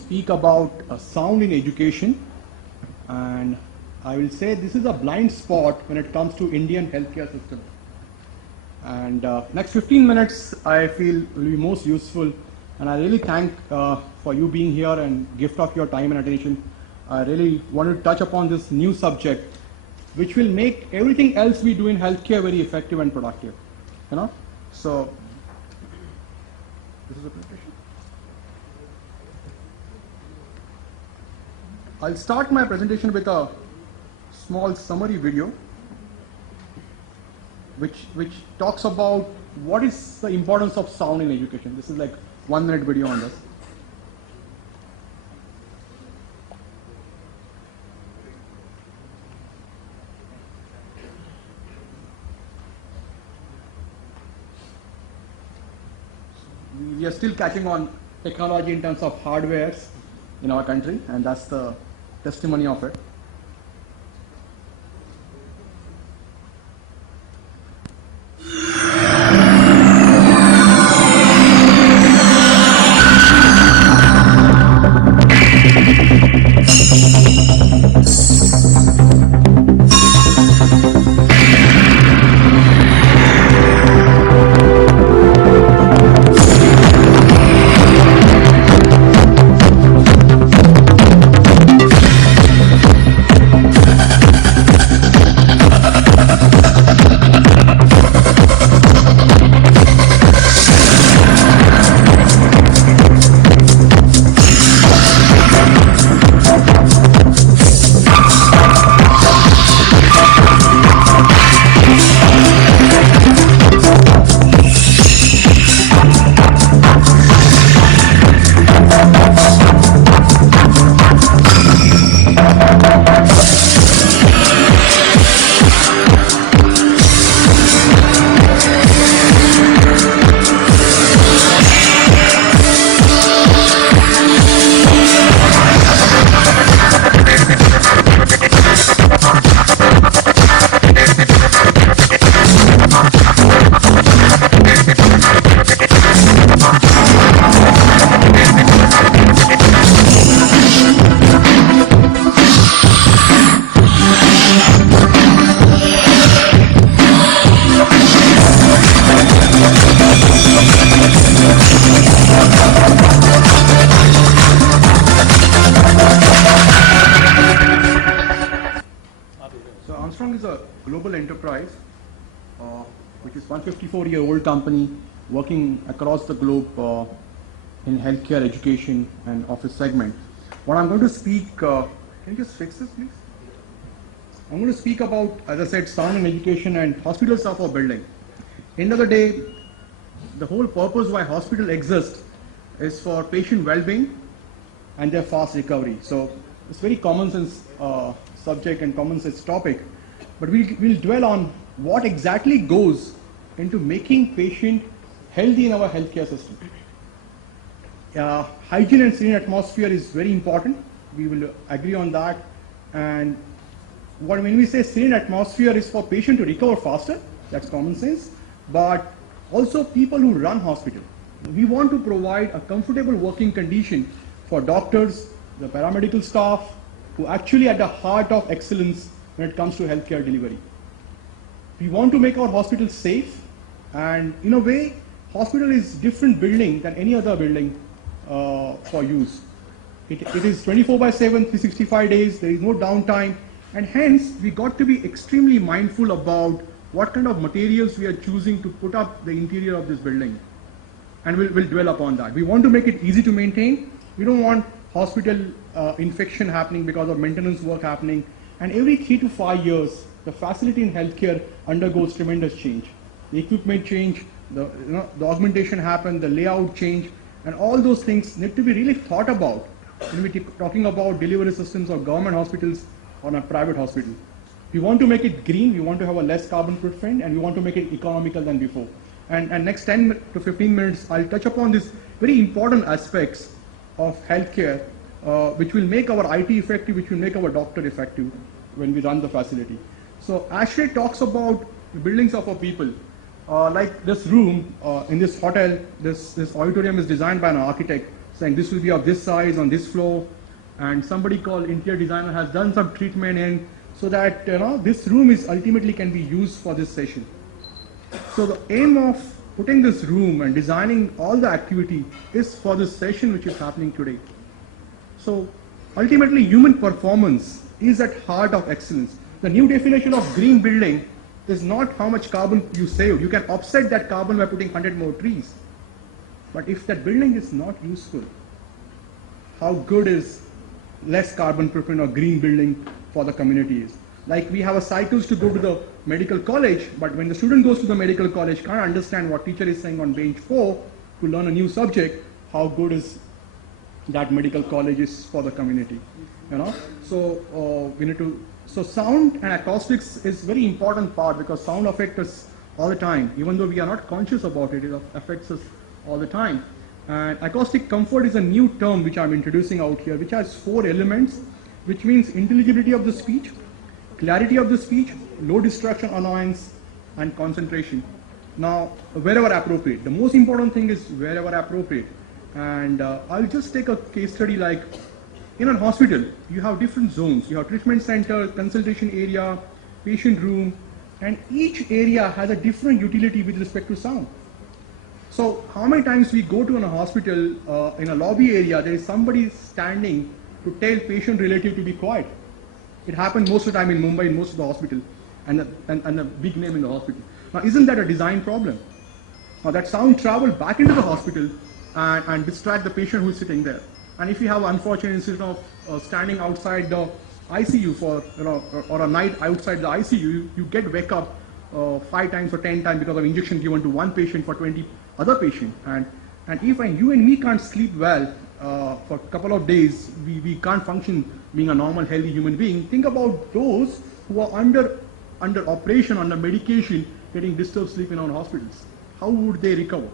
speak about sound in education, and I will say this is a blind spot when it comes to Indian healthcare system. And next 15 minutes I feel will be most useful, and I really thank for you being here and gift of your time and attention. I really want to touch upon this new subject, which will make everything else we do in healthcare very effective and productive. You know, so this is a presentation. I'll start my presentation with a small summary video, which talks about what is the importance of sound in education. This is like 1 minute video on this. We are still catching on technology in terms of hardwares in our country, and that's the testimony of it. Armstrong is a global enterprise, which is 154-year-old company working across the globe in healthcare, education, and office segment. What I'm going to speak, can you just fix this, please? I'm going to speak about, as I said, sound in education and hospitals are for building. End of the day, the whole purpose why hospital exists is for patient well-being and their fast recovery. So it's very common sense subject and common sense topic, but we'll dwell on what exactly goes into making patient healthy in our healthcare system. Hygiene and serene atmosphere is very important. We will agree on that. And when we say serene atmosphere is for patient to recover faster, that's common sense, but also people who run hospital. We want to provide a comfortable working condition for doctors, the paramedical staff, who actually at the heart of excellence when it comes to healthcare delivery. We want to make our hospitals safe, and in a way, hospital is different building than any other building for use. It is 24/7, 365 days, there is no downtime, and hence we got to be extremely mindful about what kind of materials we are choosing to put up the interior of this building. And we'll dwell upon that. We want to make it easy to maintain. We don't want hospital infection happening because of maintenance work happening. And every 3 to 5 years, the facility in healthcare undergoes tremendous change. The equipment change, the augmentation happen, the layout change, and all those things need to be really thought about when we're talking about delivery systems of government hospitals or a private hospital. We want to make it green, we want to have a less carbon footprint, and we want to make it economical than before. And next 10 to 15 minutes, I'll touch upon these very important aspects of healthcare, which will make our IT effective, which will make our doctor effective when we run the facility. So Ashley talks about the buildings of our people. Like this room in this hotel, this auditorium is designed by an architect, saying this will be of this size on this floor, and somebody called interior designer has done some treatment in so that this room is ultimately can be used for this session. So the aim of putting this room and designing all the activity is for this session which is happening today. So ultimately human performance is at heart of excellence. The new definition of green building is not how much carbon you save. You can offset that carbon by putting 100 more trees. But if that building is not useful, how good is less carbon footprint or green building for the community is? Like we have a cycles to go to the medical college, but when the student goes to the medical college, can't understand what teacher is saying on bench 4 to learn a new subject, how good is that medical college is for the community, So we need to. So sound and acoustics is very important part because sound affects us all the time, even though we are not conscious about it. It affects us all the time. And acoustic comfort is a new term which I'm introducing out here, which has 4 elements, which means intelligibility of the speech, clarity of the speech, low distraction annoyance, and concentration. Now, wherever appropriate. The most important thing is wherever appropriate. And I'll just take a case study like in a hospital, you have different zones. You have treatment center, consultation area, patient room, and each area has a different utility with respect to sound. So how many times we go to a hospital, in a lobby area, there is somebody standing to tell patient relative to be quiet. It happens most of the time in Mumbai in most of the hospital, and a big name in the hospital. Now isn't that a design problem? Now that sound travel back into the hospital and distract the patient who is sitting there. And if you have an unfortunate incident of standing outside the ICU for or a night outside the ICU, you get wake up 5 times or 10 times because of injection given to one patient for 20 other patients. And if you and me can't sleep well for a couple of days, we can't function being a normal healthy human being. Think about those who are under operation, under medication, getting disturbed sleep in our hospitals. How would they recover?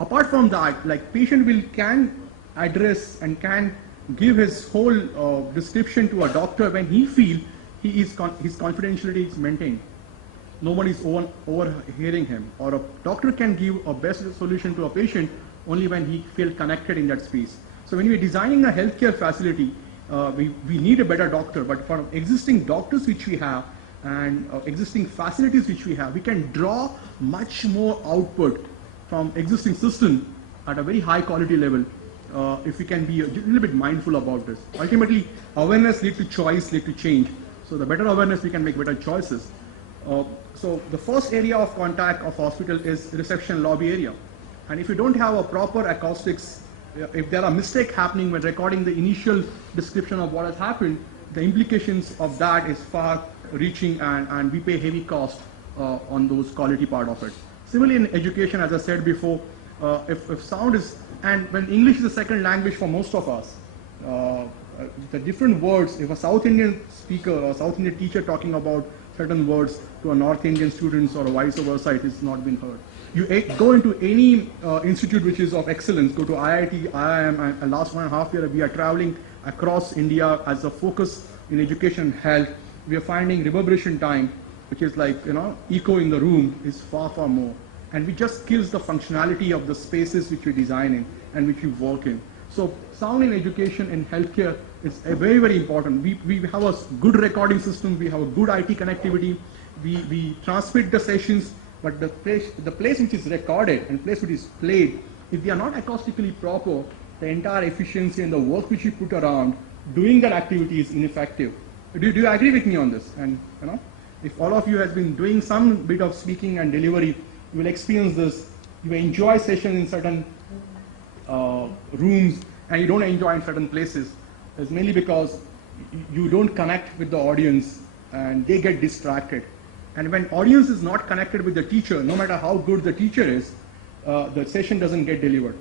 Apart from that, like patient can address and can give his whole description to a doctor when he feel his confidentiality is maintained. Nobody is overhearing him, or a doctor can give a best solution to a patient only when he feels connected in that space. So when we are designing a healthcare facility, we need a better doctor, but for existing doctors which we have and existing facilities which we have, we can draw much more output from existing system at a very high quality level if we can be a little bit mindful about this. Ultimately, awareness leads to choice, leads to change. So the better awareness, we can make better choices. So the first area of contact of hospital is reception lobby area. And if you don't have a proper acoustics, if there are mistakes happening when recording the initial description of what has happened, the implications of that is far reaching, and we pay heavy cost on those quality part of it. Similarly in education, as I said before, if sound is, and when English is a second language for most of us, the different words, if a South Indian speaker or South Indian teacher talking about certain words to a North Indian students or vice versa, it is not been heard. You go into any institute which is of excellence, go to IIT, IIM, and last 1.5 years we are traveling across India as a focus in education and health. We are finding reverberation time, which is like, echo in the room is far, far more. And we just kills the functionality of the spaces which we design in and which we work in. So sound in education and healthcare is very, very important. We have a good recording system, we have a good IT connectivity, we transmit the sessions, but the place which is recorded and place which is played, if we are not acoustically proper, the entire efficiency and the work which we put around doing that activity is ineffective. Do you agree with me on this? And if all of you has been doing some bit of speaking and delivery, you will experience this. You will enjoy sessions in certain rooms and you don't enjoy in certain places. It's mainly because you don't connect with the audience and they get distracted. And when audience is not connected with the teacher, no matter how good the teacher is, the session doesn't get delivered.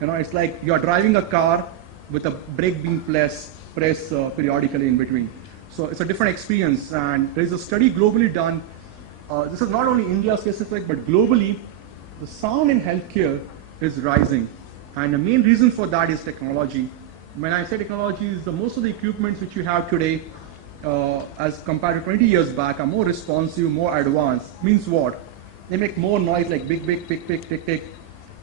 It's like you are driving a car with a brake being pressed periodically in between. So it's a different experience, and there is a study globally done. This is not only India specific, but globally, the sound in healthcare is rising. And the main reason for that is technology. When I say technology, is most of the equipments which you have today, as compared to 20 years back, are more responsive, more advanced. Means what? They make more noise, like big, tick, tick.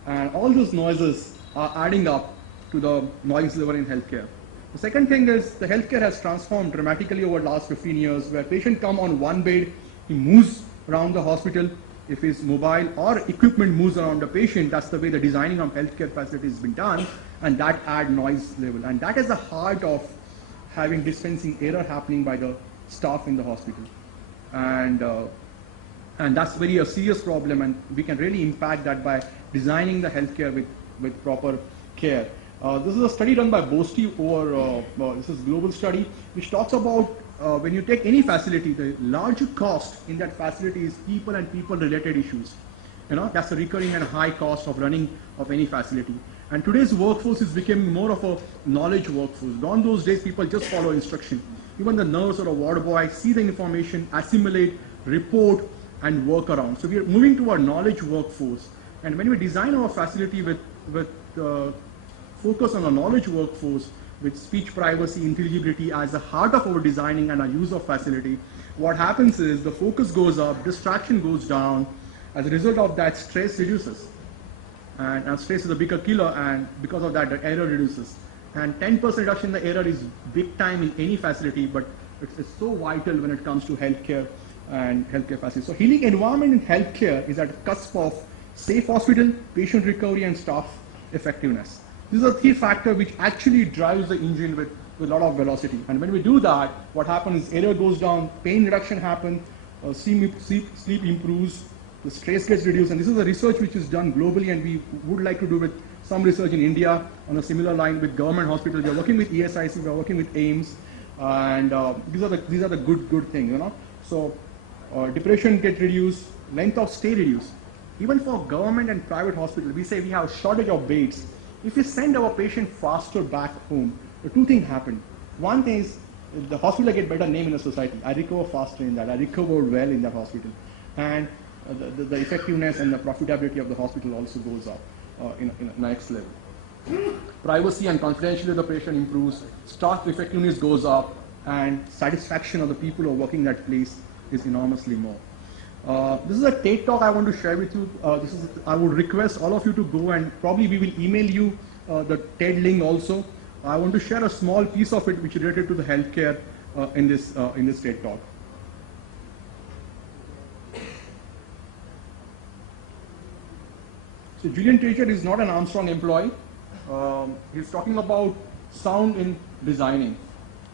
And all those noises are adding up to the noise level in healthcare. The second thing is the healthcare has transformed dramatically over the last 15 years, where patient come on one bed, he moves around the hospital. If his mobile or equipment moves around the patient, that's the way the designing of healthcare facilities has been done, and that add noise level. And that is the heart of having dispensing error happening by the staff in the hospital. And that's very a serious problem, and we can really impact that by designing the healthcare with proper care. This is a study done by Bose over, this is a global study, which talks about when you take any facility, the larger cost in that facility is people and people-related issues. That's a recurring and high cost of running of any facility. And today's workforce is becoming more of a knowledge workforce. Gone those days, people just follow instruction. Even the nurse or a ward boy see the information, assimilate, report, and work around. So we are moving to our knowledge workforce. And when we design our facility with focus on a knowledge workforce, with speech privacy, intelligibility as the heart of our designing and our use of facility, what happens is the focus goes up, distraction goes down. As a result of that, stress reduces. And stress is a bigger killer, and because of that, the error reduces. And 10% reduction in the error is big time in any facility, but it's so vital when it comes to healthcare and healthcare facilities. So healing environment in healthcare is at the cusp of safe hospital, patient recovery, and staff effectiveness. These are three factors which actually drives the engine with a lot of velocity. And when we do that, what happens is error goes down, pain reduction happens, sleep improves, the stress gets reduced. And this is a research which is done globally, and we would like to do with some research in India on a similar line with government hospitals. We are working with ESIC, we are working with AIMS, and these are the good things, So depression gets reduced, length of stay reduced. Even for government and private hospitals, we say we have a shortage of beds. If we send our patient faster back home, the two things happen. One thing is the hospital get better name in the society. I recover faster in that. I recover well in that hospital. And the effectiveness and the profitability of the hospital also goes up in next level. Privacy and confidentiality of the patient improves, staff effectiveness goes up, and satisfaction of the people who are working that place is enormously more. This is a TED talk I want to share with you. I would request all of you to go, and probably we will email you the TED link also. I want to share a small piece of it which is related to the healthcare in this TED talk. So Julian Treacher is not an Armstrong employee. He's talking about sound in designing,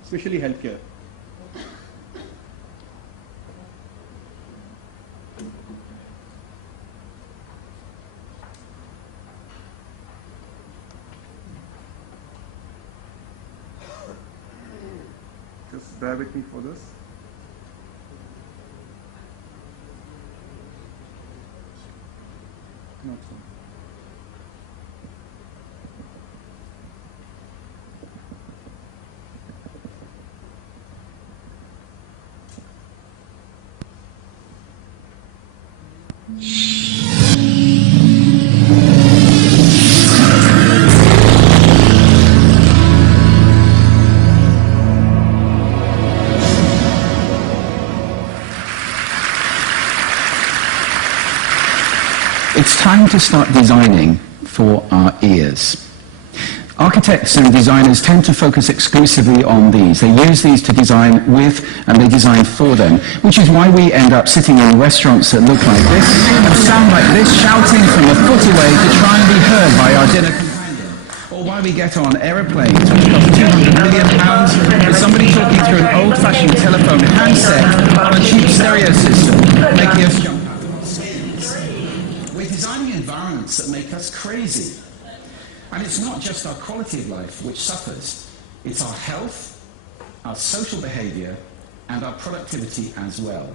especially healthcare. Just bear with me for this. Not so. It's time to start designing for our ears. Architects and designers tend to focus exclusively on these. They use these to design with, and they design for them, which is why we end up sitting in restaurants that look like this and sound like this, shouting from a foot away to try and be heard by our dinner companion. Or why we get on aeroplanes which cost £200 million with somebody talking through an old-fashioned telephone handset on a cheap stereo system, making us jump out of our skins. We're designing environments that make us crazy. And it's not just our quality of life which suffers, it's our health, our social behavior, and our productivity as well.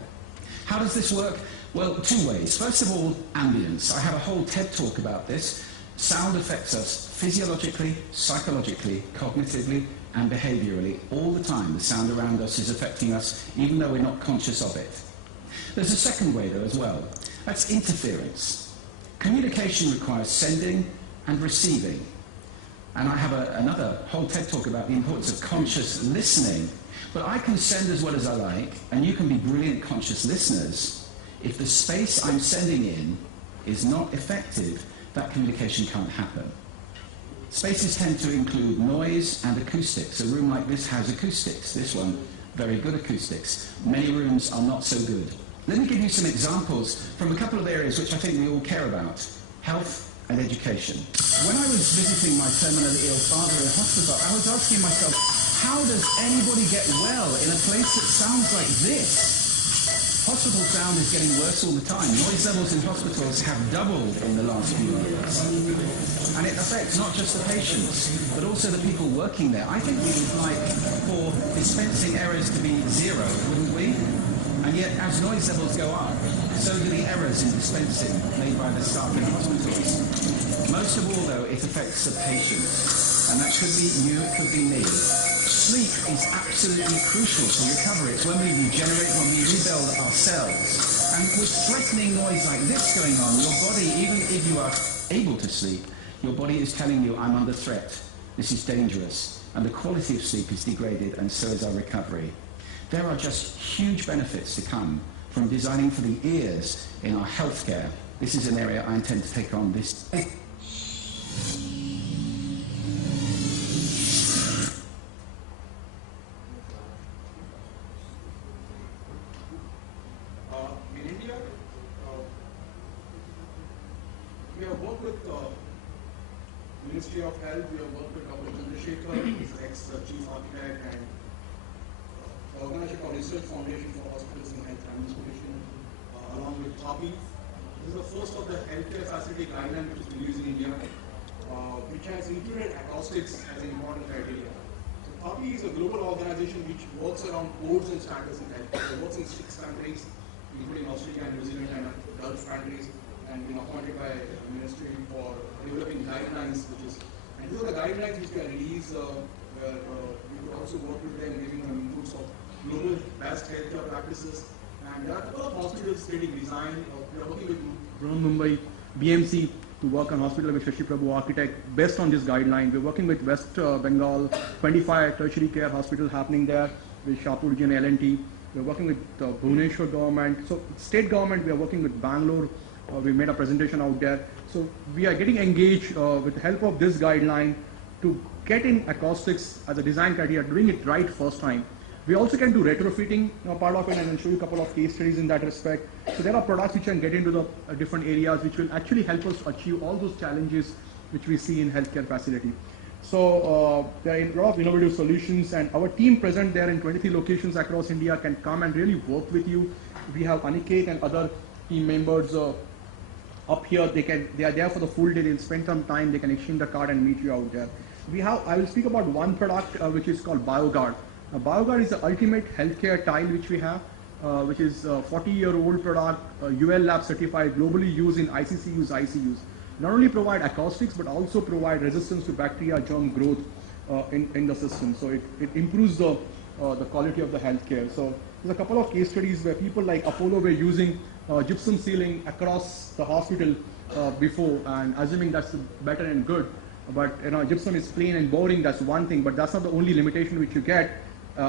How does this work? Well, two ways. First of all, ambience. I have a whole TED talk about this. Sound affects us physiologically, psychologically, cognitively, and behaviorally all the time. The sound around us is affecting us even though we're not conscious of it. There's a second way though as well. That's interference. Communication requires sending and receiving. And I have another whole TED talk about the importance of conscious listening. But I can send as well as I like, and you can be brilliant conscious listeners. If the space I'm sending in is not effective, that communication can't happen. Spaces tend to include noise and acoustics. A room like this has acoustics. This one, very good acoustics. Many rooms are not so good. Let me give you some examples from a couple of areas which I think we all care about: health and education. When I was visiting my terminally ill father in hospital, I was asking myself, how does anybody get well in a place that sounds like this? Hospital sound is getting worse all the time. Noise levels in hospitals have doubled in the last few years. And it affects not just the patients, but also the people working there. I think we would like for dispensing errors to be zero, wouldn't we? And yet, as noise levels go up, so do the errors in dispensing made by the staff in hospitals. Most of all, though, it affects the patients. And that could be you, it could be me. Sleep is absolutely crucial to recovery. It's when we regenerate, when we rebuild our cells. And with threatening noise like this going on, your body, even if you are able to sleep, your body is telling you, I'm under threat. This is dangerous. And the quality of sleep is degraded, and so is our recovery. There are just huge benefits to come from designing for the ears in our healthcare. This is an area I intend to take on this. In India, we have worked with Ministry of Health, we have worked with Dr. Chandrasekhar, who is ex-chief architect, and organization called Research Foundation for Hospitals and Health Administration, along with TAPI. This is the first of the healthcare facility guideline which is released in India, which has included acoustics as an important criteria. So TAPI is a global organization which works around codes and standards in healthcare. It works in 6 countries, including Australia and New Zealand and Gulf countries, and been appointed by the ministry for developing guidelines, and these are the guidelines which were released, where we could also work with them, giving them inputs of global best healthcare practices. And there are a couple of hospitals getting designed. We are working with Mumbai, BMC, to work on hospital with Shashi Prabhu Architect based on this guideline. We're working with West Bengal, 25 tertiary care hospitals happening there with Shapurji and L&T. We're working with Bhubaneswar government. So state government, we are working with Bangalore. We made a presentation out there. So we are getting engaged with the help of this guideline to get in acoustics as a design criteria, doing it right first time. We also can do retrofitting part of it, and I'll show you a couple of case studies in that respect. So there are products which can get into the different areas which will actually help us achieve all those challenges which we see in healthcare facility. So there are a lot of innovative solutions, and our team present there in 23 locations across India can come and really work with you. We have Aniket and other team members up here. They are there for the full day. They'll spend some time. They can exchange the card and meet you out there. I will speak about one product which is called Bioguard. Bioguard is the ultimate healthcare tile which we have, which is a 40-year-old product, UL Lab certified, globally used in ICUs. Not only provide acoustics, but also provide resistance to bacteria, germ growth in the system. So it improves the quality of the healthcare. So there's a couple of case studies where people like Apollo were using gypsum ceiling across the hospital before, and assuming that's better and good. But gypsum is plain and boring, that's one thing, but that's not the only limitation which you get.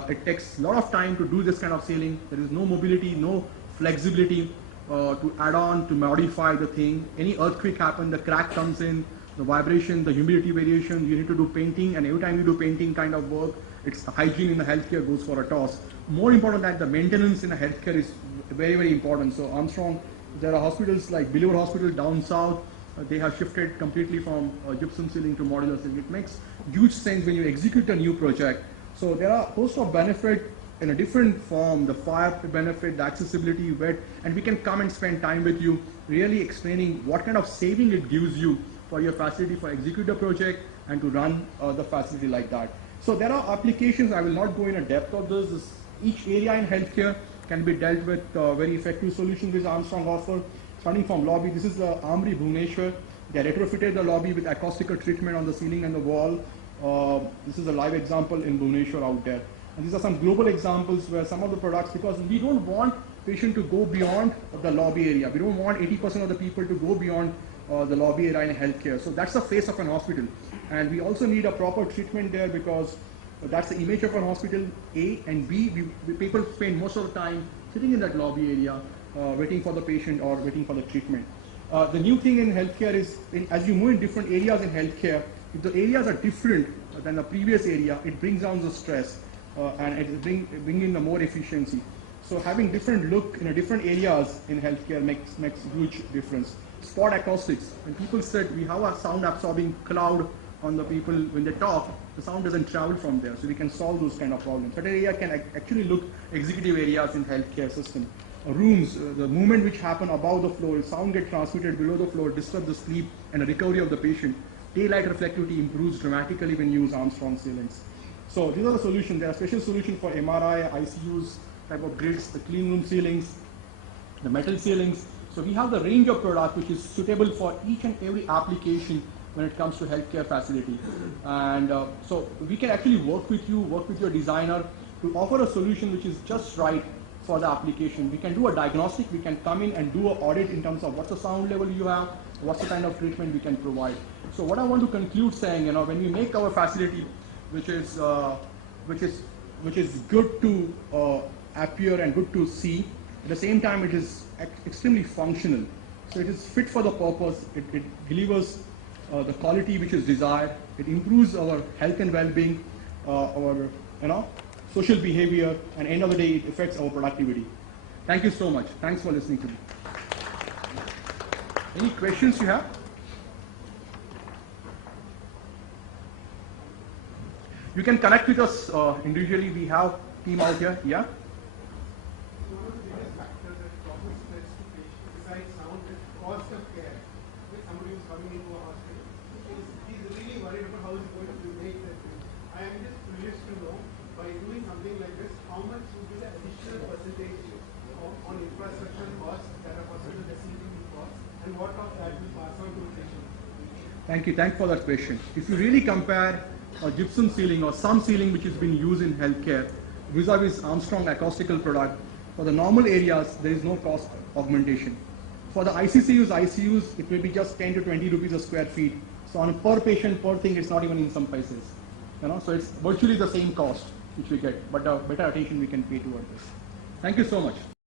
It takes a lot of time to do this kind of ceiling. There is no mobility, no flexibility to add on, to modify the thing. Any earthquake happens, the crack comes in, the vibration, the humidity variation, you need to do painting, and every time you do painting kind of work, it's hygiene in the healthcare goes for a toss. More important than the maintenance in the healthcare is very, very important. So Armstrong, there are hospitals like Billiard Hospital down south, they have shifted completely from gypsum ceiling to modular ceiling. It makes huge sense when you execute a new project. So there are a host of benefits in a different form, the fire benefit, the accessibility, and we can come and spend time with you really explaining what kind of saving it gives you for your facility for execute the project and to run the facility like that. So there are applications, I will not go in a depth of this. Each area in healthcare can be dealt with very effective solutions which Armstrong offers. Starting from lobby, this is the Armory Bhubaneswar. They retrofitted the lobby with acoustical treatment on the ceiling and the wall. This is a live example in Bhubaneswar out there. And these are some global examples where some of the products, because we don't want patient to go beyond the lobby area. We don't want 80% of the people to go beyond the lobby area in healthcare. So that's the face of an hospital. And we also need a proper treatment there because that's the image of an hospital, A, and B, people spend most of the time sitting in that lobby area waiting for the patient or waiting for the treatment. The new thing in healthcare is, as you move in different areas in healthcare, If the areas are different than the previous area, it brings down the stress and it bring in the more efficiency. So having different look in a different areas in healthcare makes huge difference. Spot acoustics. When people said we have a sound absorbing cloud on the people when they talk, the sound doesn't travel from there. So we can solve those kind of problems. That area can actually look executive areas in healthcare system. Rooms, the movement which happen above the floor, sound get transmitted below the floor, disturb the sleep and the recovery of the patient. Daylight reflectivity improves dramatically when you use Armstrong ceilings. So these are the solutions. There are special solutions for MRI, ICUs, type of grids, the clean room ceilings, the metal ceilings. So we have the range of product which is suitable for each and every application when it comes to healthcare facility. And so we can actually work with you, work with your designer to offer a solution which is just right for the application. We can do a diagnostic, we can come in and do an audit in terms of what's the sound level you have, what's the kind of treatment we can provide. So what I want to conclude saying, when we make our facility, which is good to appear and good to see, at the same time it is extremely functional. So it is fit for the purpose, it delivers the quality which is desired, it improves our health and well-being, our social behavior, and end of the day it affects our productivity. Thank you so much. Thanks for listening to me. Any questions you have? You can connect with us individually. We have team out here. Yeah. One of the biggest factors that causes stress to patients besides sound is cost of care. If somebody who's coming into a hospital, he's really worried about how he's going to make that thing. I am just curious to know, by doing something like this, how much would be the additional percentage on infrastructure costs that are possible to CTV costs, and what of that will pass on to the patient? Thank you. Thanks for that question. If you really compare a gypsum ceiling or some ceiling which has been used in healthcare vis-a-vis Armstrong acoustical product, for the normal areas there is no cost augmentation. For the ICUs, it may be just 10 to 20 rupees a square feet. So on a per patient, per thing, it's not even in some places. So it's virtually the same cost which we get, but better attention we can pay toward this. Thank you so much.